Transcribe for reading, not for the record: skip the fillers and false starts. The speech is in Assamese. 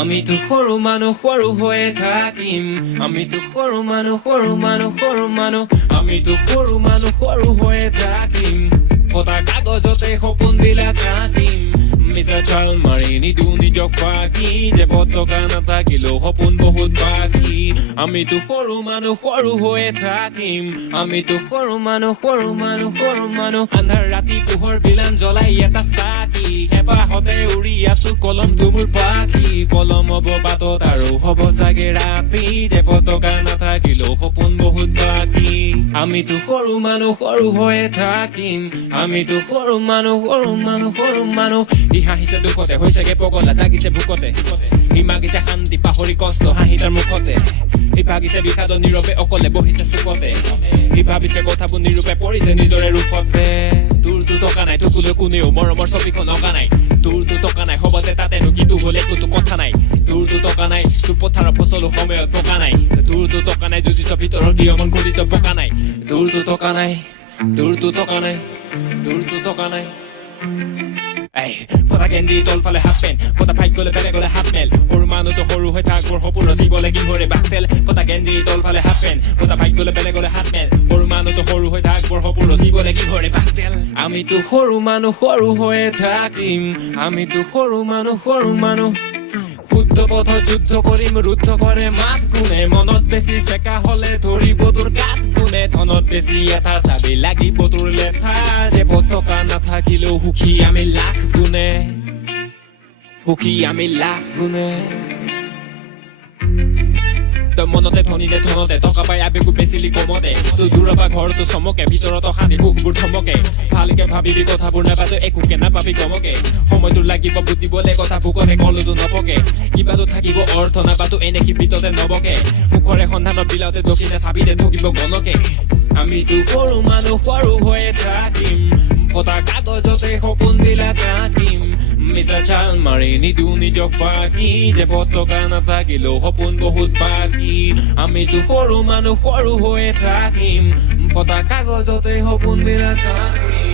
আমি তো সৰু মানুহ সৰু হৈয়ে থাকিম আমি তো সৰু মানুহ সৰু মানুহ সৰু মানুহ আমি তো সৰু মানুহ সৰু হৈয়ে থাকিম ফটা কাগজতে সপোনবিলাক আঁকিম মিছা চাল মাৰি নিদিওঁ নিজক ফাঁকি যে পতকা নাথাকিলেও সপোন বহুত বাকী আমি তো সৰু মানুহ সৰু হৈয়ে থাকিম আমি তো সৰু মানুহ সৰু মানুহ সৰু মানুহ আন্ধাৰ ৰাতি পোহৰ বিলান জ্বলাই এটা চাকি হেঁপাহতে উৰি আছো কলম দুবোৰ পাখি কলম হ'ব বাটত আৰু হ'ব চাগে ৰাতি যে পতকা নাথাকিলেও সপোন বহুত বাকী আমি তো সৰু মানুহ সৰু হৈয়ে থাকিম আমি তো সৰু মানুহ সৰু মানুহ সৰু মানুহ ই হাঁহিছে দুখতে হৈছেগে পগলা জাগিছে ভোকতে ই মাগিছে শান্তি পাহৰি কষ্ট হাঁহি তাৰ মুখতে ই ভাগিছে বিষাদ নীৰৱে অকলে বহিছে চুকতে ই ভাবিছে কথাবোৰ নিৰূপে পৰিছে নিজৰে ৰূপতে তোৰতো টকা নাই তোকলৈ কোনেও মৰমৰ ছবিখন অঁকা নাই তোৰতো টকা নাই হবতে তাতেনো কিটো হলে একোতো কথা নাই তোৰতো টকা নাই তোৰ পথাৰৰ ফচলো সময়ত পকা নাই তোৰতো টকা নাই যুঁজিছ ভিতৰৰ কিয় মন কৰিত পকা নাই তোৰতো টকা নাই তোৰতো টকা নাই তোৰতো টকা নাই এই ফটা গেঞ্জি তলফালে হাফ পেণ্ট ফটা ফাইট গ'লে বেলেগ গ'লে হাফ মেল সৰু মানুহটো সৰু হৈ থাক মোৰ সপোন ৰচিবলে কি হৰে বাকতেল ফটা গেঞ্জি তলফালে হাফ পেণ্ট ফটা ফাইট গ'লে বেলেগ গ'লে হাফ মেল সৰু মানুহটো সৰু হৈ থাক মোৰ সপোন ৰচিবলে কি হৰে বাকতেল আমিতো সৰু মানুহ সৰু হৈয়ে থাকিম আমিতো সৰু মানুহ সৰু মানুহ শুদ্ধ পথত যুদ্ধ কৰিম ৰুদ্ধ কৰে মাত কোনে মনত বেছি চেকা হলে ধৰিব তোৰ গাত কোনে ধনত বেছি এটা চাবি লাগিব তোৰ লেঠা যে পতকা নাথাকিলেও সুখী আমি লাখ গুণে সুখী আমি লাখ গুণে তই মনতে ধনীলে ধনতে টকা পাই আবেগো বেচিলি কমতে তোৰ দূৰৰ পৰা ঘৰটো চমকে ভিতৰত অশান্তি সুখবোৰ থমকে ভালকে ভাবিবি কথাবোৰ নাপাতো একোকে নাপাবি কমকে সময়টো লাগিব বুজিবলে কথা ভোকতে কলোতো নপকে কিবাটো থাকিব অৰ্থ নাপাতো এনে শিপিততে নবকে সুখৰে সন্ধানৰ বিলাওতে দক্ষিণে চাবিতে ঠকিব গণকে আমিতো সৰু মানুহ সৰু হৈয়ে থাকিম ফটা কাগজতে সপোনবিলাক আঁকিম মিছা চাল মাৰি নিদিওঁ নিজক ফাঁকি যে পতকা নাথাকিলেও সপোন বহুত বাকী আমিতো সৰু মানুহ সৰু হৈয়ে থাকিম ফটা কাগজতে সপোনবিলাক আঁকিম